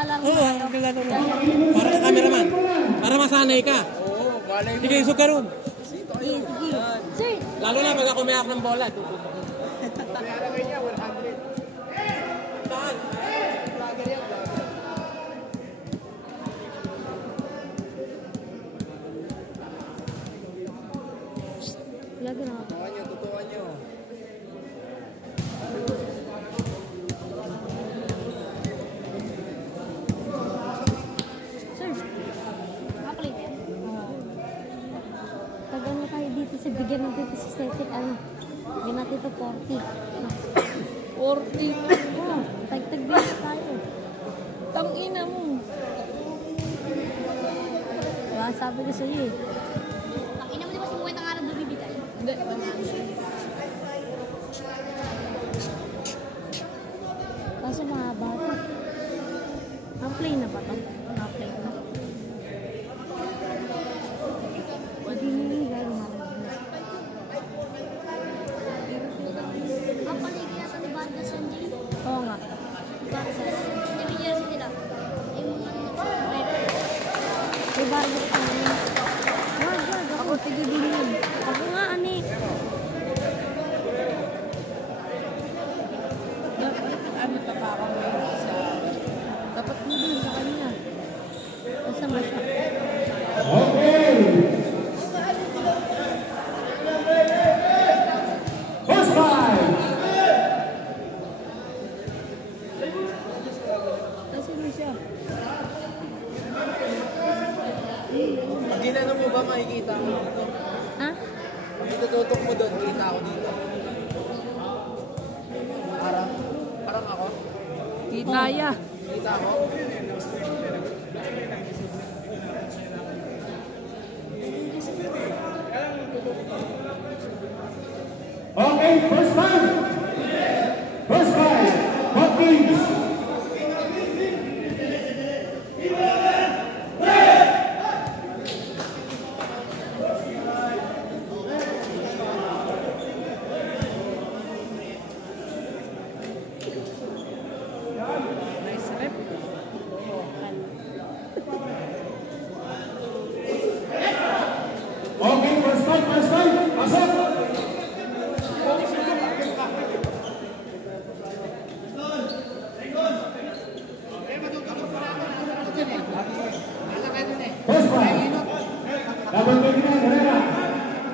Oo, maglalaro. Para ka cameraman. Para masanay ka. Oo, malay mo. Sige, isog ka ron. Sir. Lalo na pag ako umiyak ng bola. Mayalagay niya, 100. Saan? Vlogger yan, vlogger. Lagi na ako. Tutukan nyo. Sir. Nakaplay ba yan? Pag ano tayo dito sa bigyan ng dito sa static, ano? Bigyan natin ito 40. 40 Oo, tagtag dito tayo. Tangina mo. Diba, sabi ko sa'yo eh. Ina mo di ba si Muwet ang araw bibigay? Hindi. Kaso mahaba ito. Na-play na ba ito? Na-play na. Hindi niligay ng Ang paligi nasa ni Vargas Sanjay. Oo nga. Vargas. Hindi jersey nila. Yung ano nagsusunod. May Vargas pa naman. Wag, ako tigil yun. Ako nga, ani. Ano tapaka mo sa... Dapat mo din sa kanya. Basta masya. Okay. First five. Kasi mo siya. Pag ginano mo ba, makikita mo dito? Ha? Pag itututok mo doon, kita ako dito. Parang ako? Kita ya. Kita ako? Okay, first five. First five. Hopkins. Nice rep. Okay, first five. Pasok. First five. Double 29, Herrera.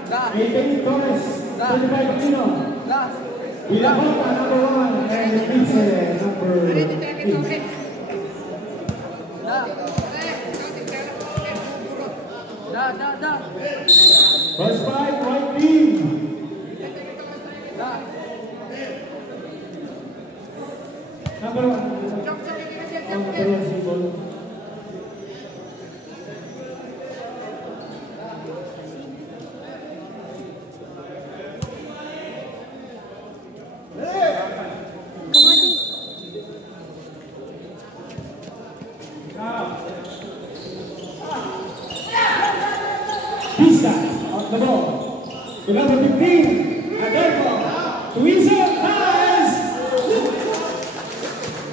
Da! 18, Torres. 25, Aquino. Da! Villalobos, number 1. And Vince, number 8. Da! First five, right team. Da! Number 1. Kamadi. Pista on the ball. The number 15, Adolfo. Tuizo has.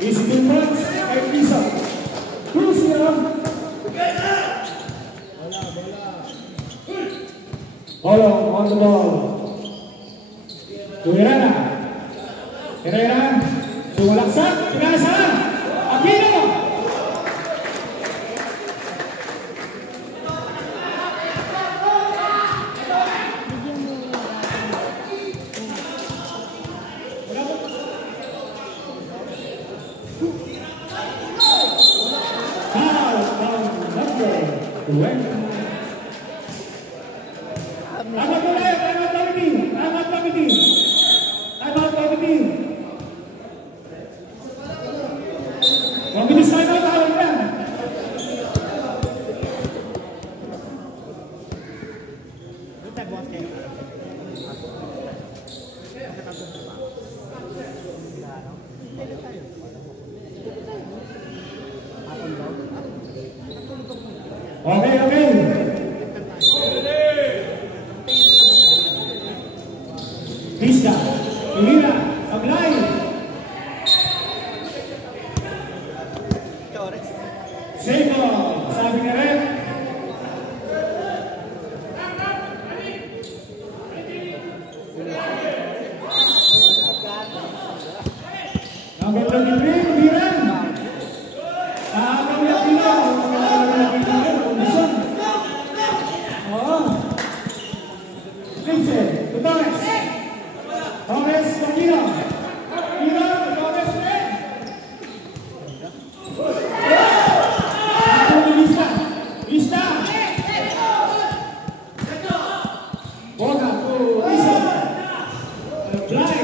Easy to punch and Pisa. Crucial. Olo on the ball. Herrera. Herrera. Sumulaksak. Pinasahan. Aquino. Bigyan mo yung Foul from number 20. Tamat ulit. Tamat pamiting. Mabilis tayo tawag yan. Okay. Pista, Tumira, Sablay. Seko, sabi ni Red. Number 23, Kubiran. Kami ang ilaw. Kondisyon. Oo. Lince, Torres. Torres, Pagino. Pagino, Torres, Red. Vista. Vista. Boga, Rizzo. Blay.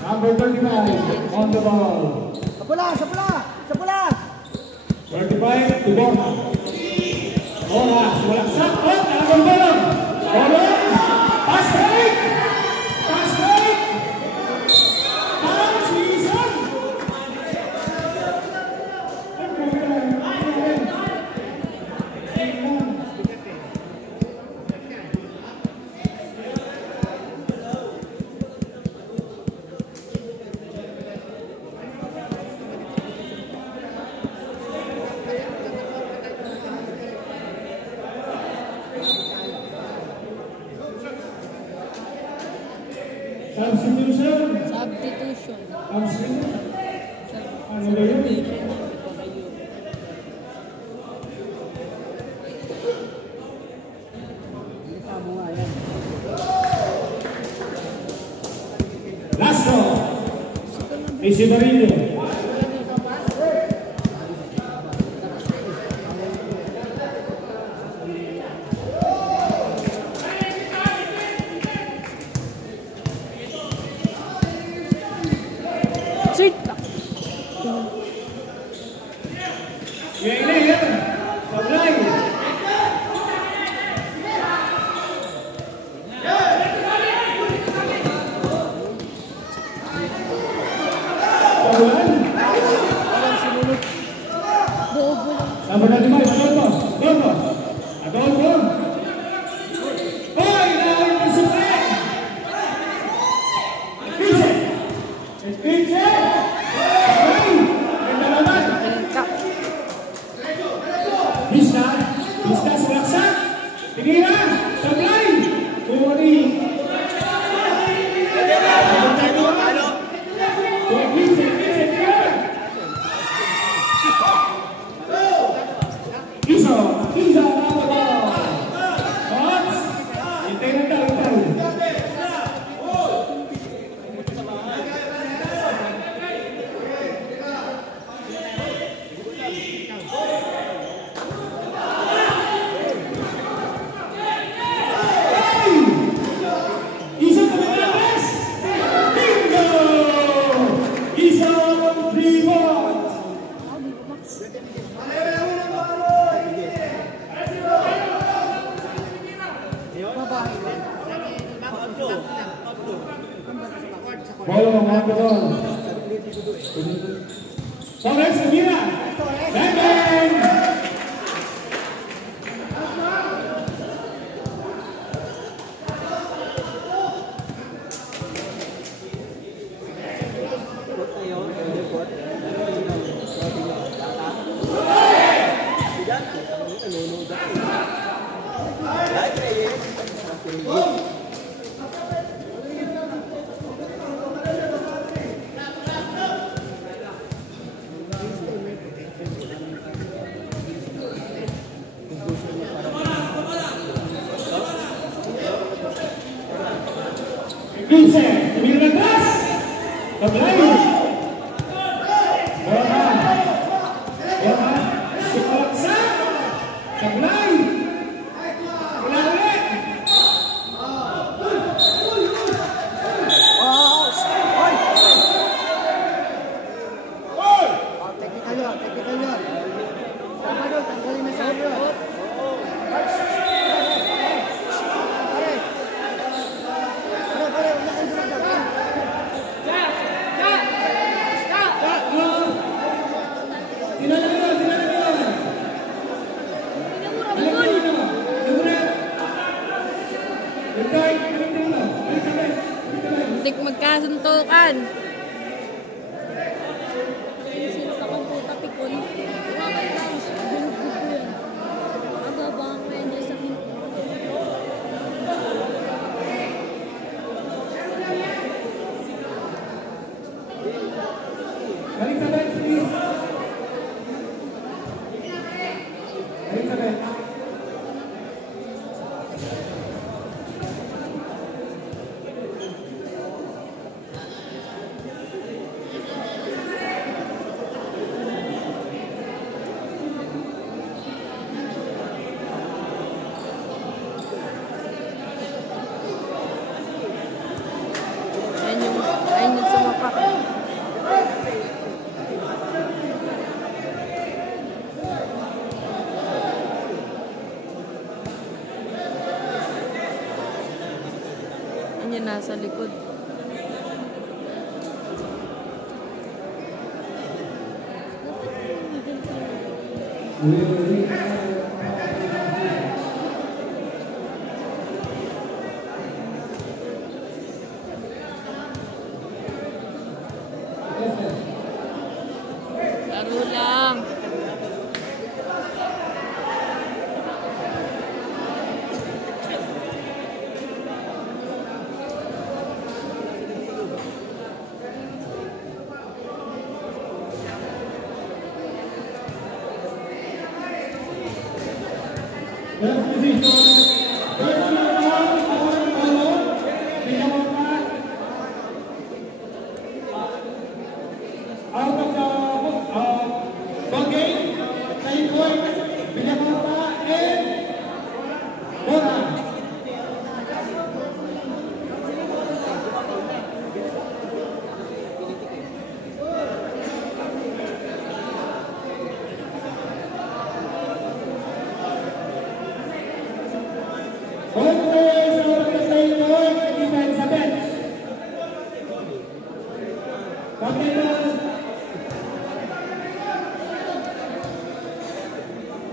Number 35 on the ball. Sa pula! 35 to Borja. Borja, sumalaksak. Oh, talagang bolong. Bolong. Pass break. Pass break. Bounce, Rizon. Substitution. Substitution. Ano ba yun? Lasso. Isibarillo. Ini ya, Sablay. Number 95, Adolfo. Adolfo. Hoy, nawin ng supre. Pinse. Ay, ganda naman. Vista sulaksak. Tinira, Sablay. Kumuli. Iso na the ball. Box. Hintay na tayo. Iso na Mendoza. Bingo! Iso 3 balls. Follow on the ball. Torres, mira. Bang, bang. Balik sa bench, please. Balik sa bench. Ayun yung sumapak. Ayun yung nasa likod. Laro lang. Left position. Personal foul, Apollo. Bigyan pa. Out of the ball game. 9 points. Bigyan pa. And Bora. All players out of the playing court, defense sa bench. Captain Ball.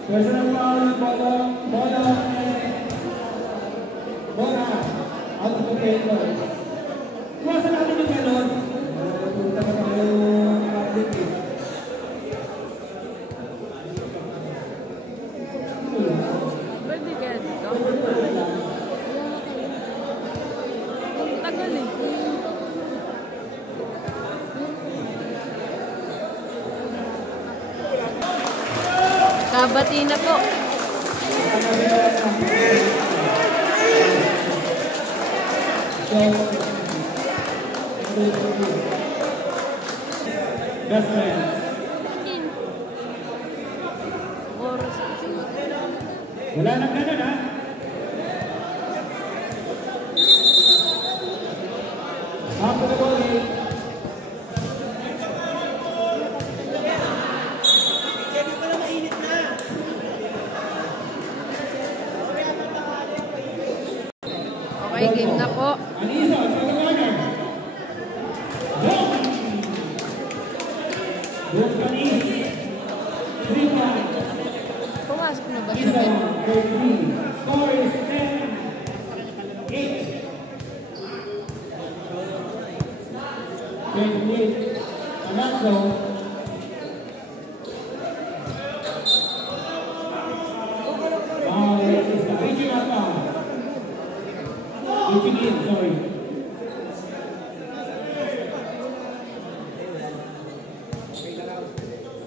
Personal foul, Bora, out of the playing court. Iwasan natin yung ganon. Punta pa tayo public eh. Pwede kaya dito? Ang tagal eh. Kabati na po. Best friends. Oras. Wala nang ganon ha. After the ball game. Okay, game na po. Anissa, second runner. Both Canis. 3-5. Pumasok na ba siya? Anissa, 33. Score is 10-8. 28. Alonso. This is the reaching out now. Reaching in, sorry.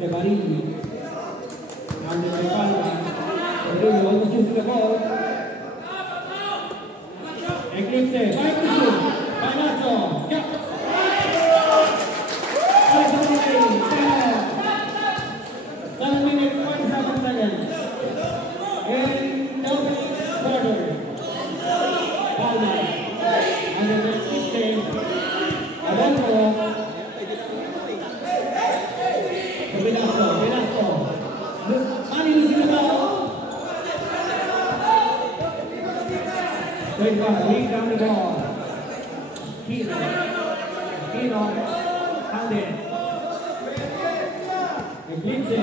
Stefarini. Under the Palma. Rodrigo almost using the ball. Eclipse. 5 to shoot. Palazzo. Yeah. 7 minutes, 47 seconds. In double quarter. Palma. Under the exchange. Adolfo. Velasco. Money losing the ball. 35, lead down the ball. Kino. Handed. Eclipse.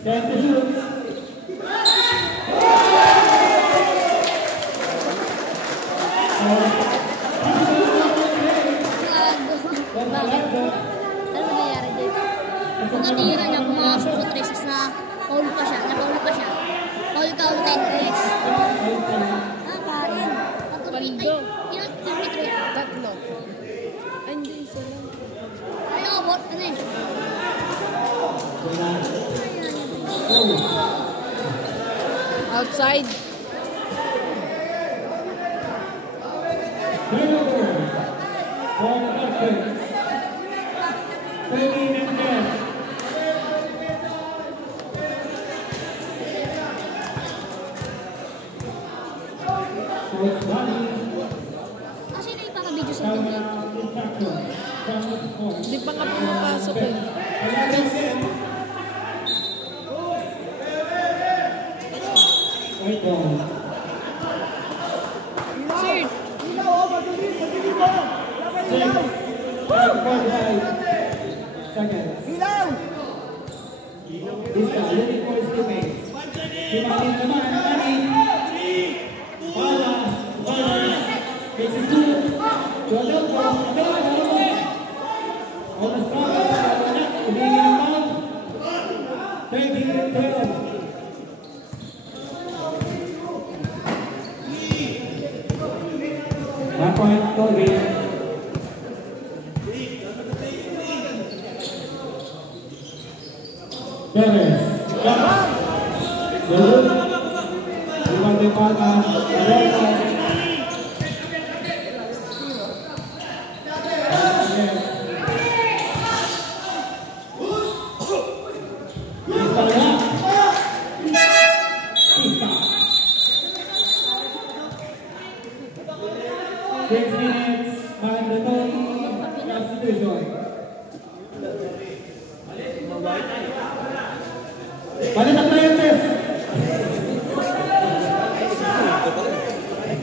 Set to shoot. Ano nangyayari dito? Kung natira niya, pumasok sa Tres na foul pa siya, na-foul pa siya. Foul ka ulit tayo Tres. Kain. Paldo. Ay, Tatlo. Ay, hindi, isa lang. Outside. Kasi na ipaka-video sa atin. Hindi pa nga pumapasok eh.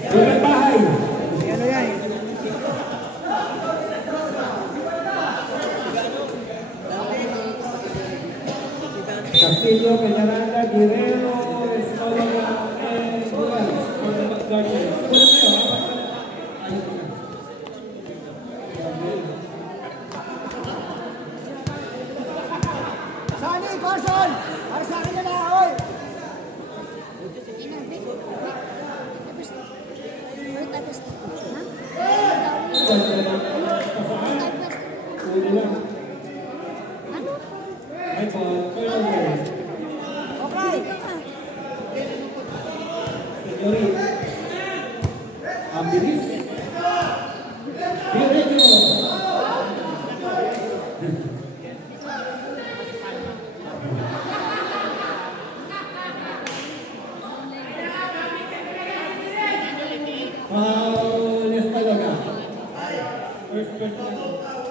Sir, Castillo, Peñaranda, Guerrero, Escola, Sani, Carson! Para sa akin na na, oy!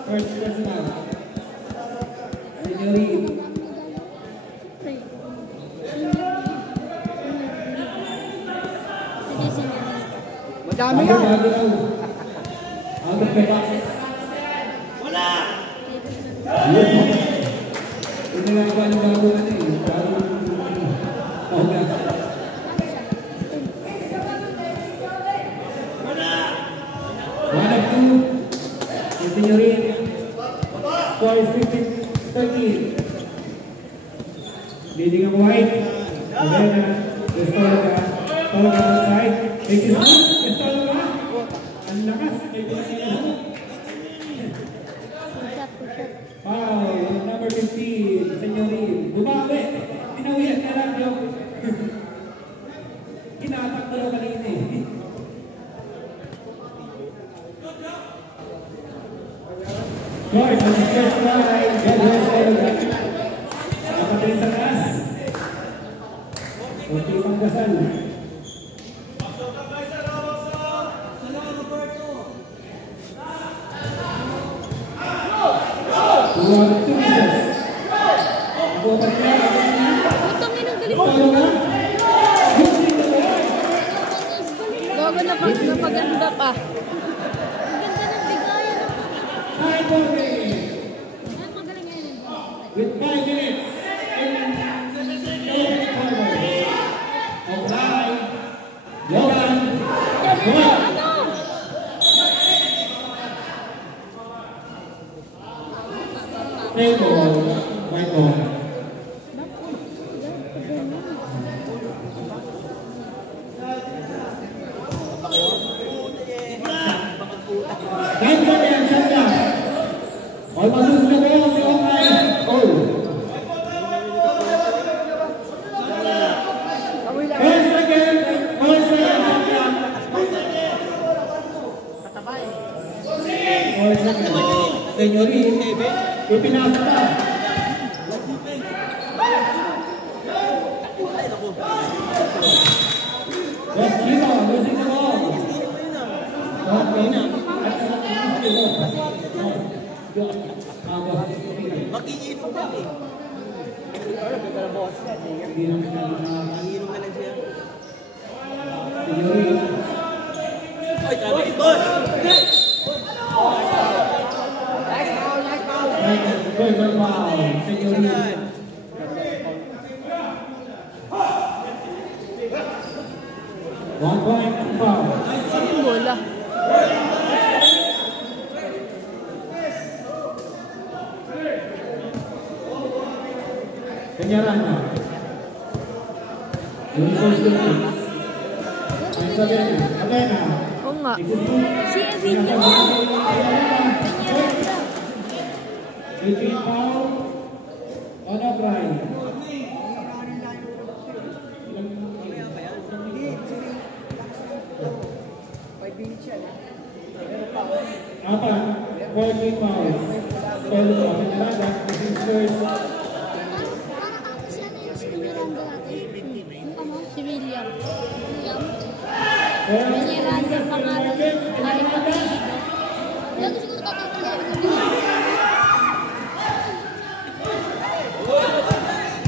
First personal. Senyorin. Madami yan! Out of the box. Wala! Ito nga ba ang bago na eh. One of two. Senyorin. Score is 15-13. Leading ang white. Again, Estologa. Estologa outside. This is good. Estologa. Ang lakas. Wow. Number 15. Senyorin. Bumawi. Tinawihan ka lang yung kinatak na lang kanina eh. George, on the first line, God bless all of them. Nakapatay sa taas. Okay, pangkasal. Two pieces. Ako pa rin lang. utangin ang galing. Talo ka? Gawa na napaganda pa. High ball game. With 5 minutes. Apply. Logan. One. Play ball. White ball. Ganyan yan, Sandra. All masus na ba yun? Senyorin, ipinasa na. West Chico, losing the ball. Mag-iinom na eh. Iinom na lang siya. Ay, kami, boss! One point foul. Yung bola. Peñaranda. Abena. Oo nga. Si Evin Between foul on a try. Apat, 14 fouls. Pero Peñaranda, this is first. Si William. Peñaranda pangalan. Ay, apelido.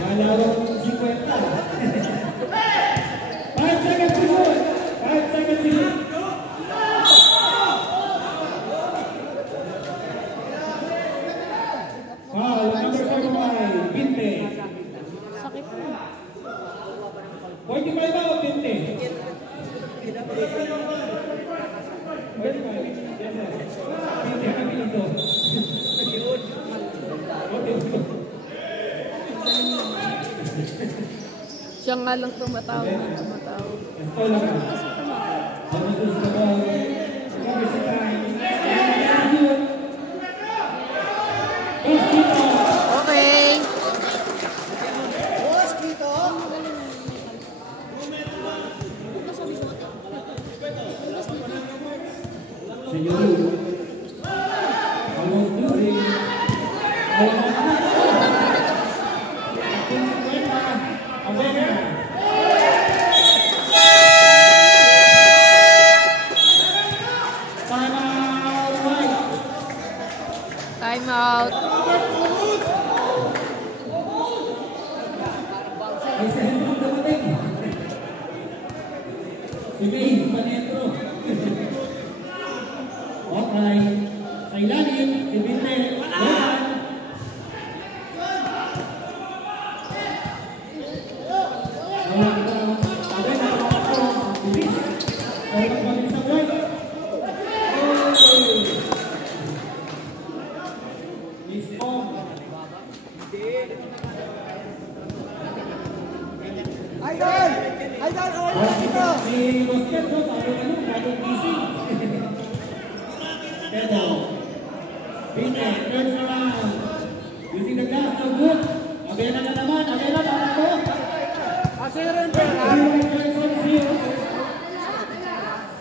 Manalo 50. 5 seconds to go. 5 seconds to go. Foul, number 45, Binte. Sakit mo. 45 ba o Binte? 45. Yes, sir. Binte, apelido. Okay. Siya nga lang tumatawag na tumatawag. Okay. Boss, dito! Time out. Ay, sa handball dumating. Sige, panetro. Okay. Sa ilalim, ibinte. Levan. Sabi na, bilis. Kaya balik sa right. Miss Pong. Idol! Idol, awal dito! Si Rosquetto, sabi na nung, bagong gising. Eto. Binte, third round. Using the glass, no good. Abena na naman, Abena, para ko. Asero yung pera!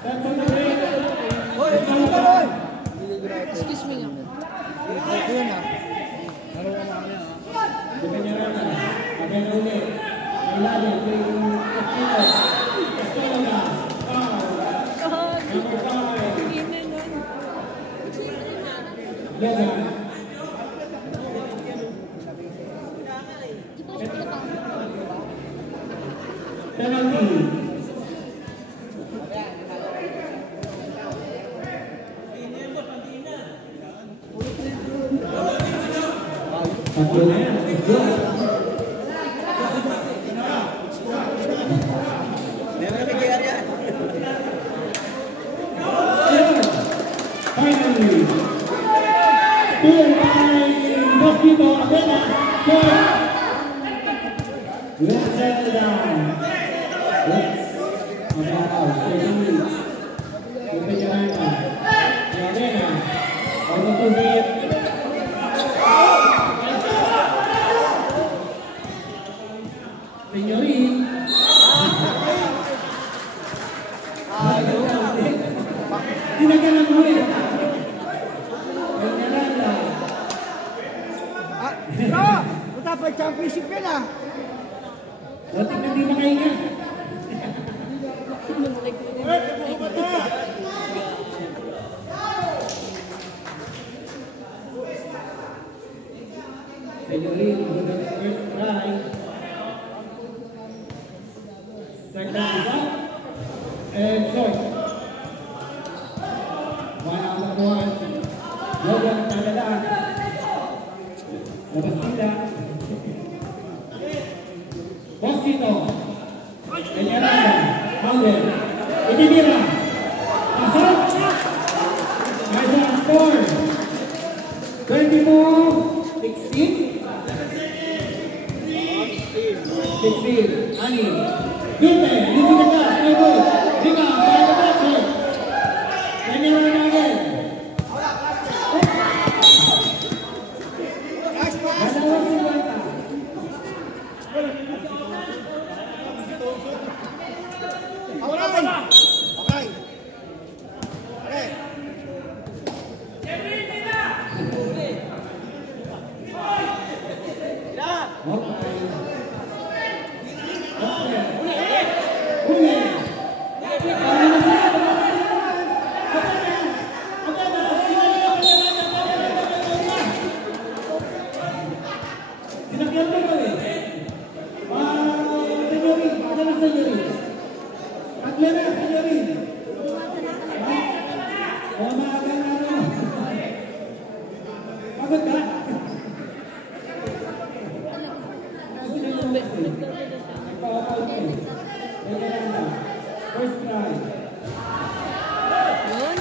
That's on the break. Hoy, dito, Roy! Excuse me lang. Yun ah. Laro ka mamaya ah. Peñaranda, Abena ulit. Ilalim, yung Castillo. Castillo na. Foul. Number 5. Levan. Penalty. Tatlo na yan. Meron kami kaya yan. Finally, still by Mosquito Abena. Let's settle down. Let's Peñaranda. Abena. On the two-feet. Senyorin. Tinagalan mo eh. Peñaranda. Bro, punta pa championship yan ah. O, tingnan di makahinga. Senyorin, good on first try. Second is up. And short. 1 out of 1. Logan Nadala. Labas kita. Mosquito. Peñaranda. Howell. Itinira. Pasok. Nice on score. 22-16. 16. Ani. Gute. Hindi ka na. No good. Diga. Para ka na. Peñaranda again. First try. Yun.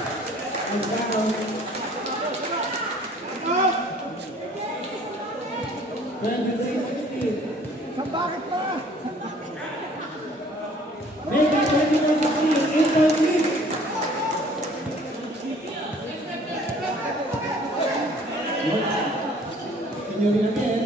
Bakit pa? Mega 24-16, 8-3. Senyorin again.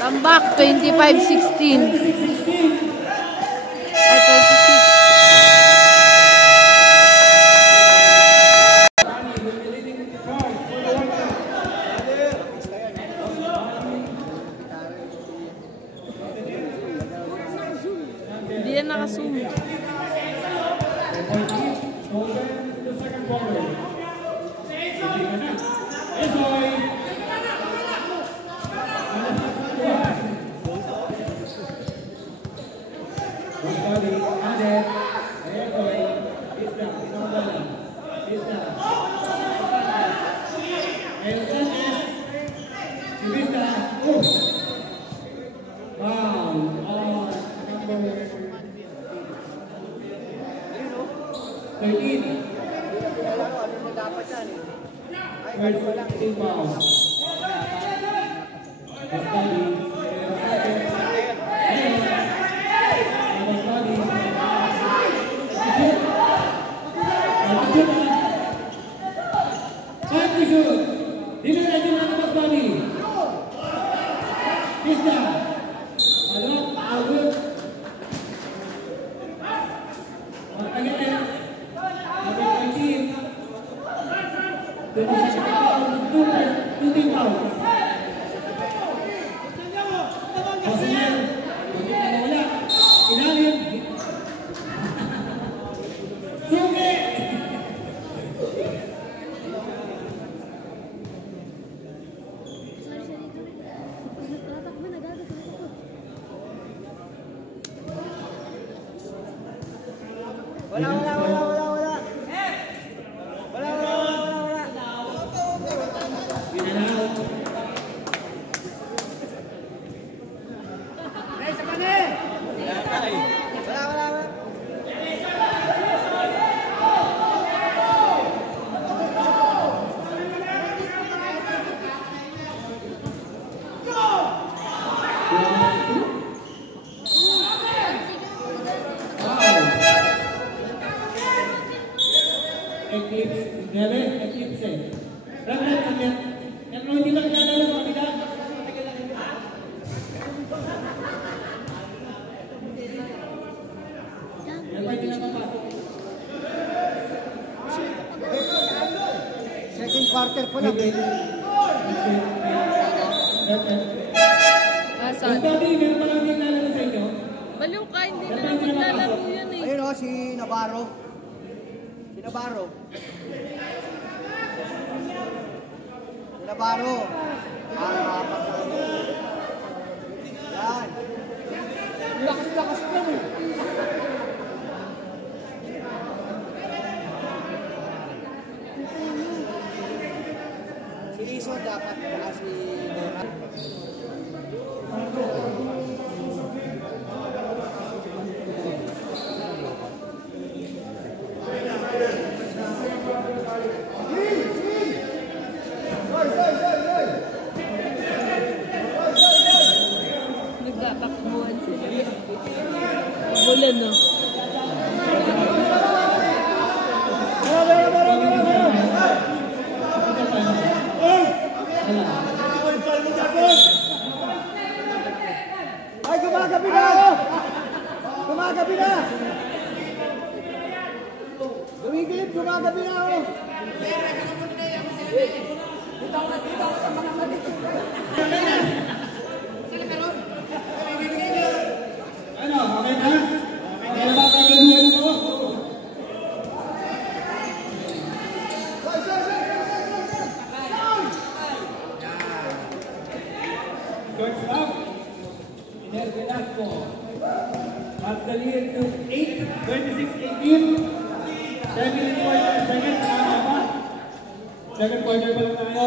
Tambak 25-16. Ay, 26. Hindi yan nakazoom. El Sanchez. Sibista. Oh. Wow. Number 13. First team foul. Second quarter po lang. Asan? Meron pa lang din nalala sa inyo? Baliw ka, hindi na lang maglalaro yan eh. Ayun o, si Navarro. Si Navarro. Si Navarro. Yan. Lakas-lakas lang eh. Si Iso dapat si Dora. Nagtatakbuhan sila. Bulan no? Ay, gumagabi na ako! Gumagabi na! Gumigilip, gumagabi na ako! Ano, okay na? Kaya ba kagaluhan mo? Coach up. Iner Velasco. At the lead to 8, 26-18. 7 in quarter, second na. Second quarter pa lang tayo.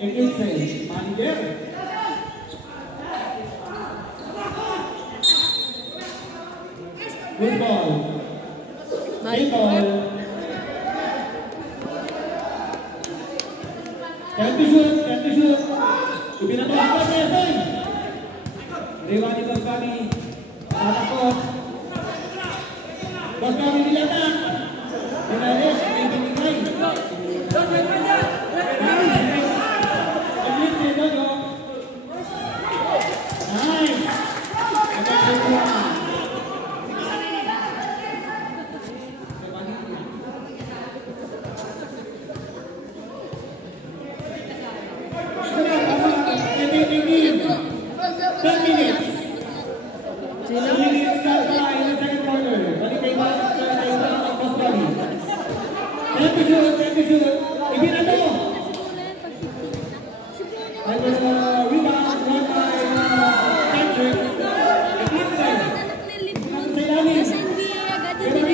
Ekilse, manager. Good ball. Nice ball. Can to shoot. Ibinatuwa ko sa SM. Rewani Baskami. Atakot. Baskami nilatan. Dinalis, may binigay. Ekilse, Dodo. Nice. Kasi hindi agad yung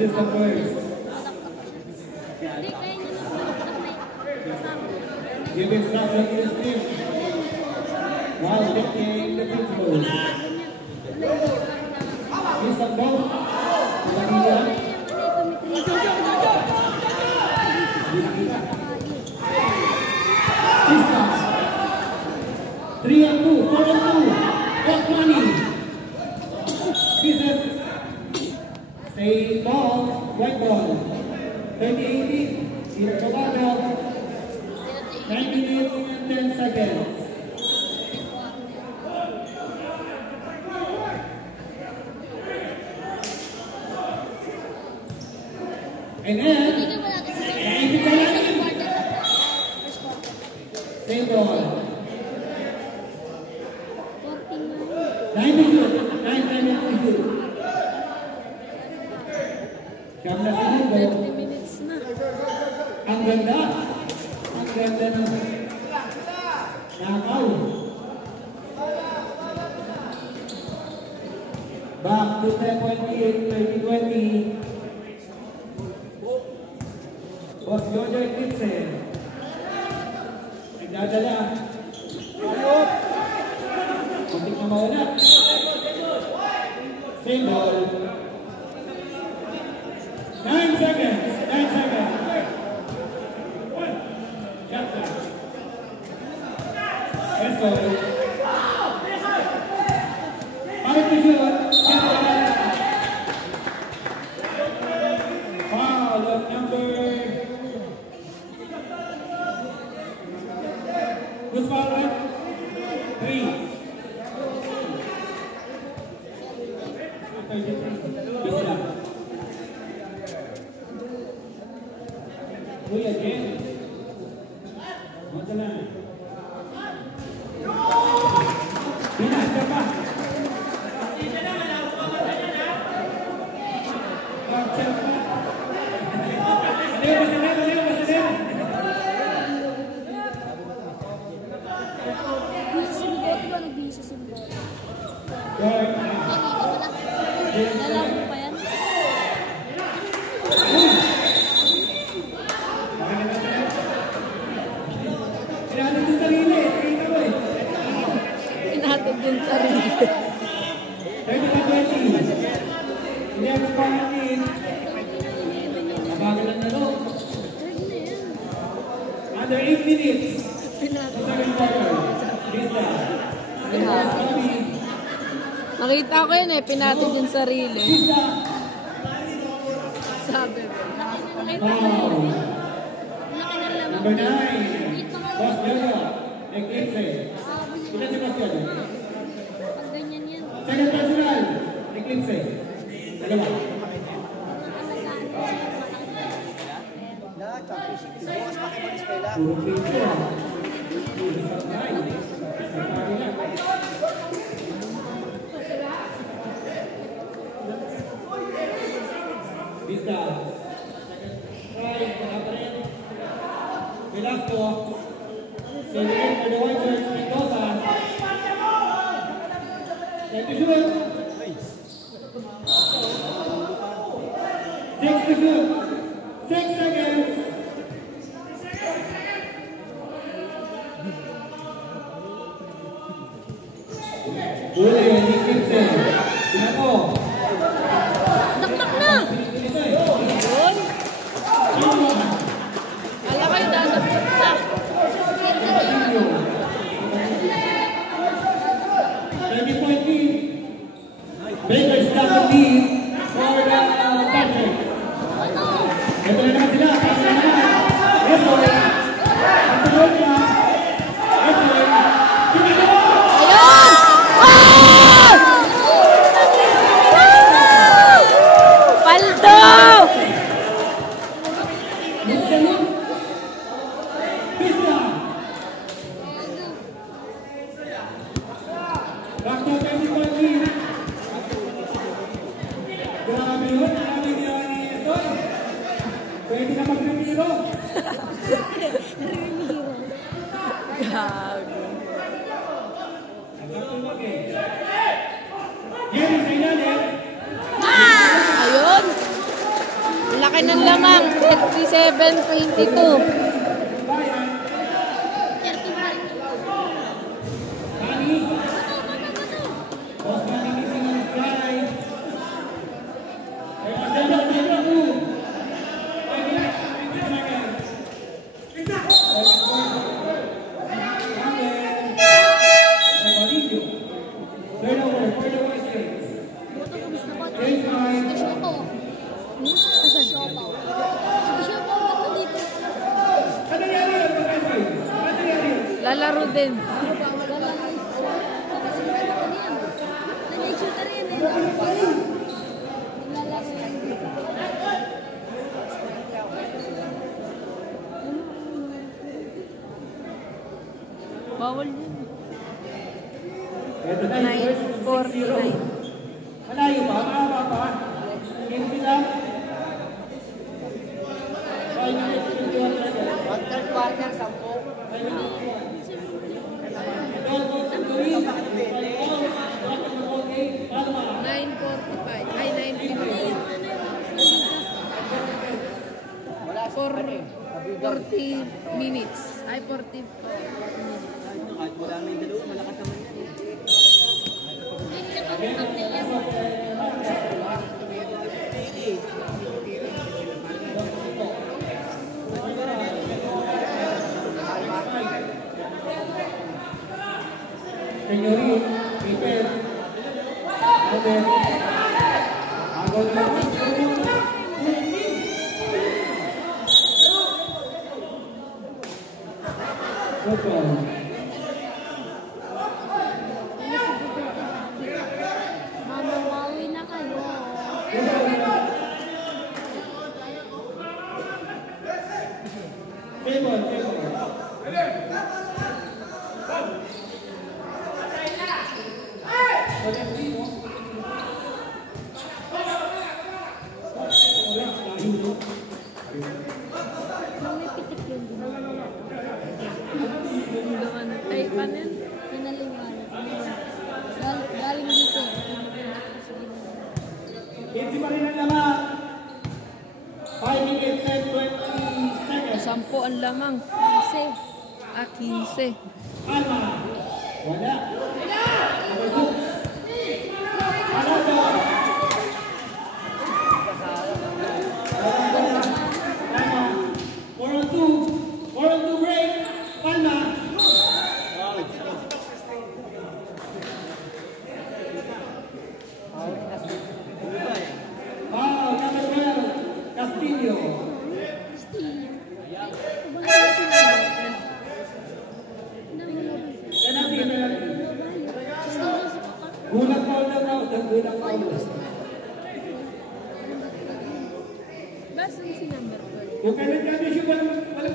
is the first. Hindi, kaya nyo na pumunta may kasama. Give instruction to his team. While taking the principal. He's the ball. Three and two, 4 and 2. Got money. Pieces. Stay ball, white ball. 30-18. In Tobago. 9 minutes and 10 seconds. And then, Bigyan mo natin sila. naipit ka natin. Same ball. 9 to shoot. 9 seconds to shoot. Siyam na segundo. 30 minutes na. Ang ganda. Ang ganda ng nakaw. Back to 10.8, 2020. Boss Jojo Eclipse. Nagdadala. Kuntik na mawala. Same ball. 9 seconds. 9 seconds. Shot clock. Let's go. Out to shoot. Foul of number. Who's foul, right? 3. Bisa lang. Uy, again. Mata lang. Pinas ka pa. Capture pa. Aliw, basta. Nagbihis sa sumbot. Go. Lalaro pa yan. Inaatid yung sarili. Tingnan mo eh. Inatid yung sarili. 30-20. Hindi ako pangin. Nabagal ang laro. Under 8 minutes. Second quarter. Lista. Nakita ko yun eh, pinatid yung sarili. Lista. Sabi ko. Wow. Number 9. Boss Jojo. Eclipse. Kita si Boss Jojo. Pag ganyan yan. Second personal. Eclipse. Dalawa. Puro pito. Vista. Try. Velasco. Serving for the Warriors. Mendoza. Time to shoot. 6 to shoot. 6 seconds. Uli, hindi Kimse. Pinako. Dakdak na! Yun. Alam ko yung dadagdag na. 30-point lead. Bakers got the lead for the Patrick. Ito na naman sila. Pass na naman. Esoy. Ang tuloy niya. Esoy. Pinagawa! Ayun! Paldo! Nagsalot. Pista. Back to 30-point lead. Grabe yun. Alam niya ni Esoy. Pwede ka mag-remiro. Gago. Nagkatulog eh. Yan, sa ilalim. Ayun! Laki ng lamang. 37-22. Lalaro din. Bawal yun. Ito na yung first 4-0. Malayo pa, mahaba pa. Hindi lang. 5 minutes, 21 seconds. Third quarter, 10. Ay, 9:50. 40 minutes. Ay, 40. Kahit wala na yung dalawa, malakas naman yan. Senyorin, prepare. Okay. Agad na. Okay. Mamawawi na kayo. Table. Pumipitik yun. Ay, paano yun? Pinaliwanag. Galing dito. Hindi pa rin ang laman. 5 minutes and 20 seconds. 10 ang lamang. Kasi, 15. Alma. Wala. Alonso. Alma. 4-2 break. Palma. Number 12. Castillo. Penalty. Gulang foul na raw. Gulang foul. Basta si number 12. Kung kailan ka siya walang foul.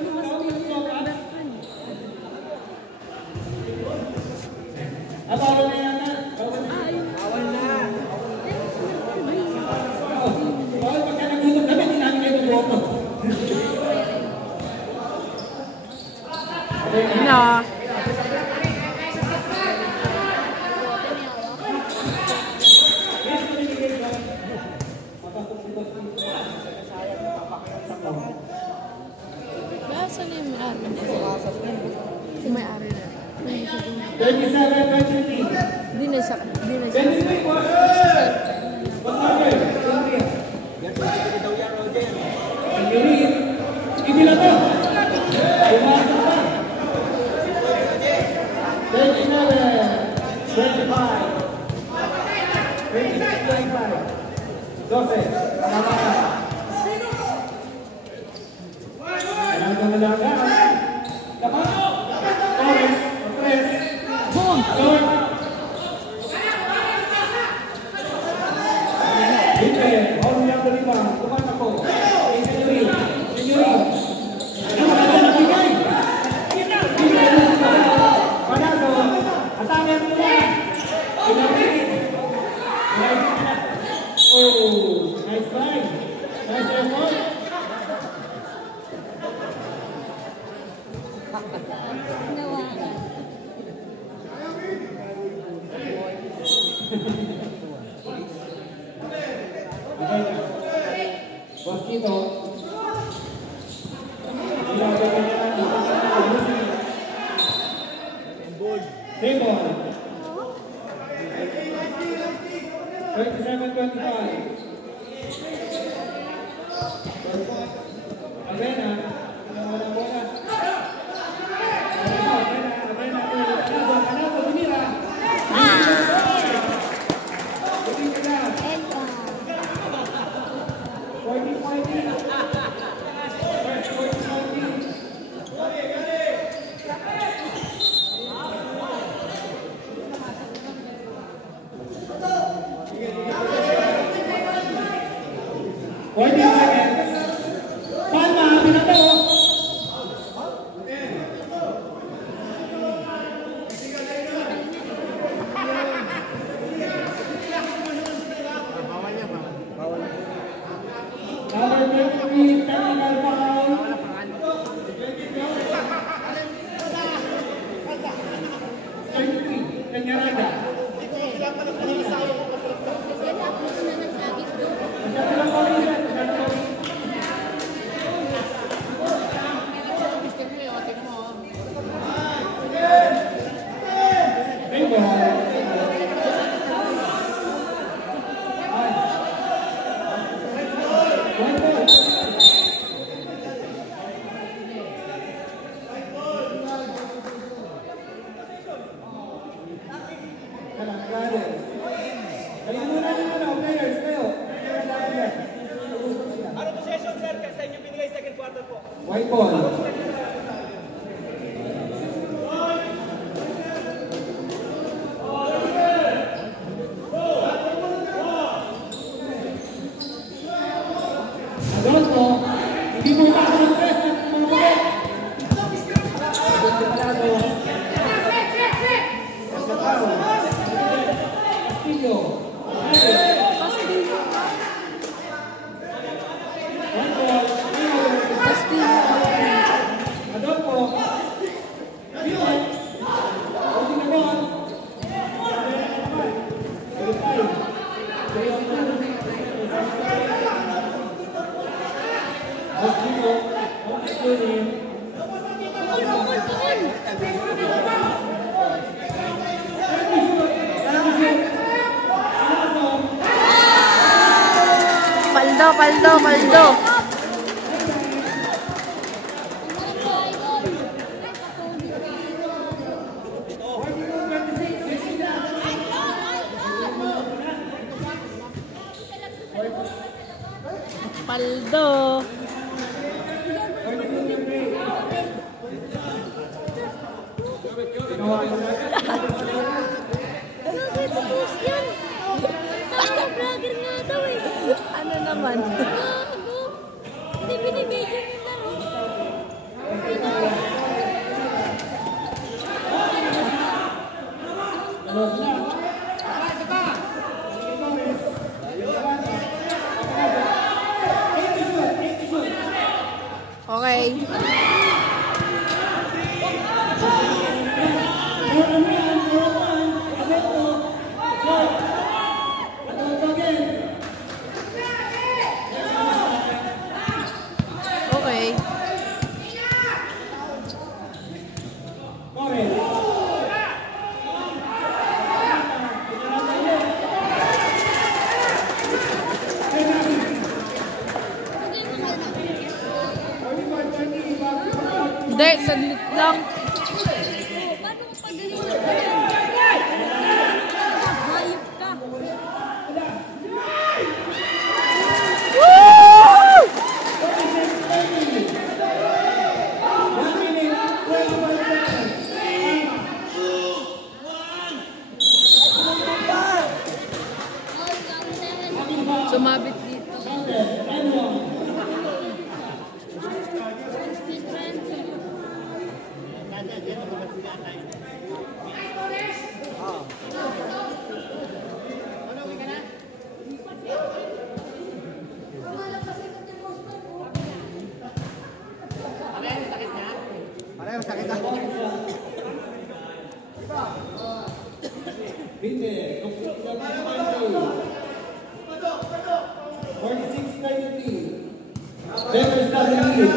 Bawal na yan na. Bawal na. Bawal pagka nagulog kami, hindi namin kayo bumoto. No. Basta na yung may-ari na. Yung may-ari na. 27-23. Di na siya. 23 po. What's up, Ray? 23. Sige na to. Pumasok pa. 27, 25. 26, 25. 12. Tama ka. Kailangan ka malaga. Kapano. Torres. Torres. Boom. Torres. Hindi. Hall niya ang lima. Tumatak ko. Senyori. Ang maganda na bigay. Panaso. Atake ang mula. Pinapit. Oh, nice fight. Nice effort. nawakan. Same ball. 27-25. Avena. Wala bola. Avena. Panalo, tumira. White ball. Adolfo, hindi mo ipasok ng press at mga balik. Castillo. Paldo. Paldo. Ano naman? Hindi binibigyan yung laro. Okay. Hindi, saglit lang. Paano kung pagalingan ka yan? Hayop ka. Woo! Sumabit dito. Binte, 46-93. Devers doesn't lead.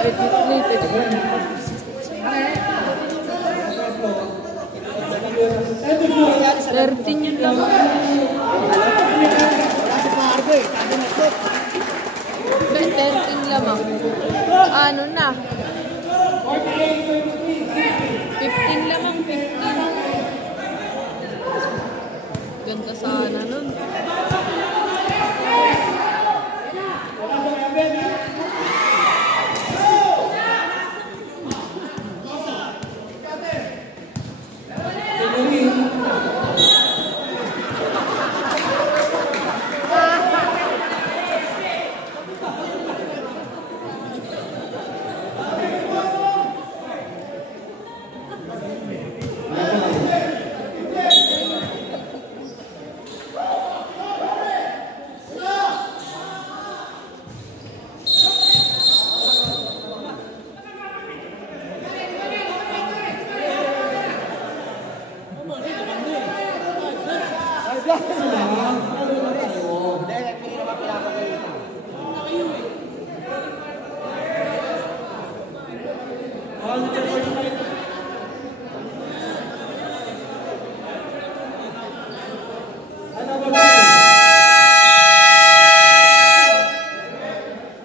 13 yun lang. May 13 lamang. Ano na? 15 lamang, 15. Ganda sana nun.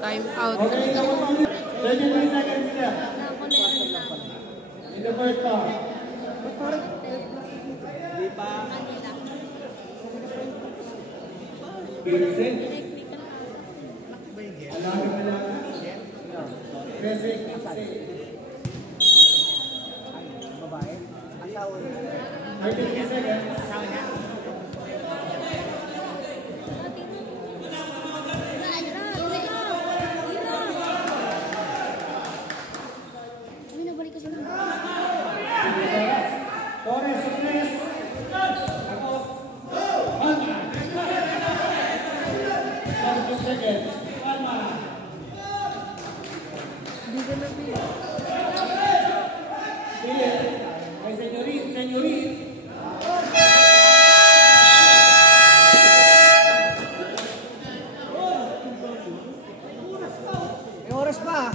Time out. 23 seconds left in the first half. Vincent. Alaga pa lang. 33 seconds. Torres, Torres. Tapos. 32 seconds. Palma. Hindi ka na pili. Pili. Kay Senyorit. Senyorit. May oras pa.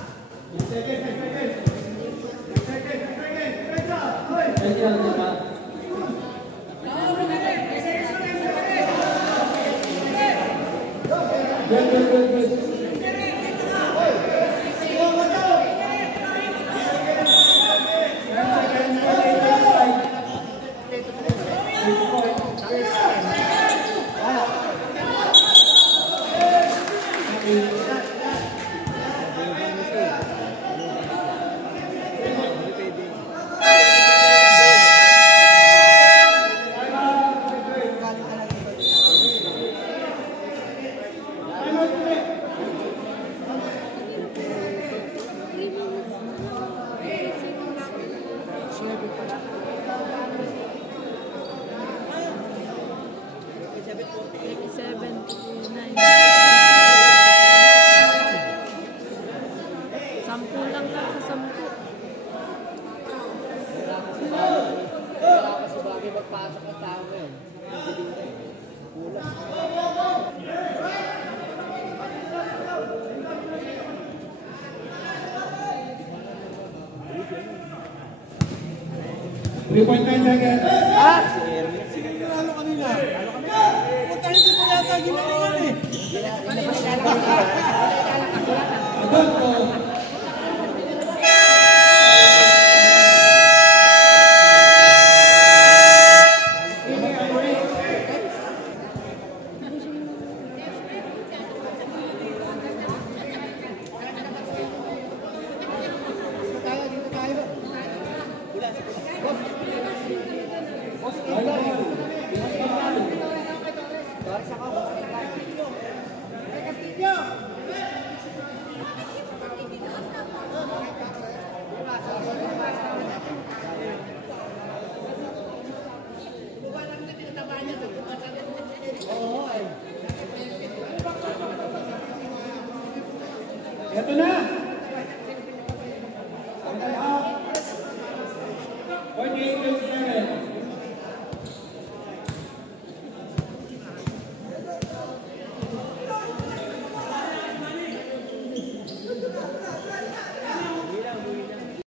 Good. Magpasok ng tao ngayon. Kulang. 3.9 seconds. Ano kanina? Punta hindi mo yata ginalingan eh. Ito na.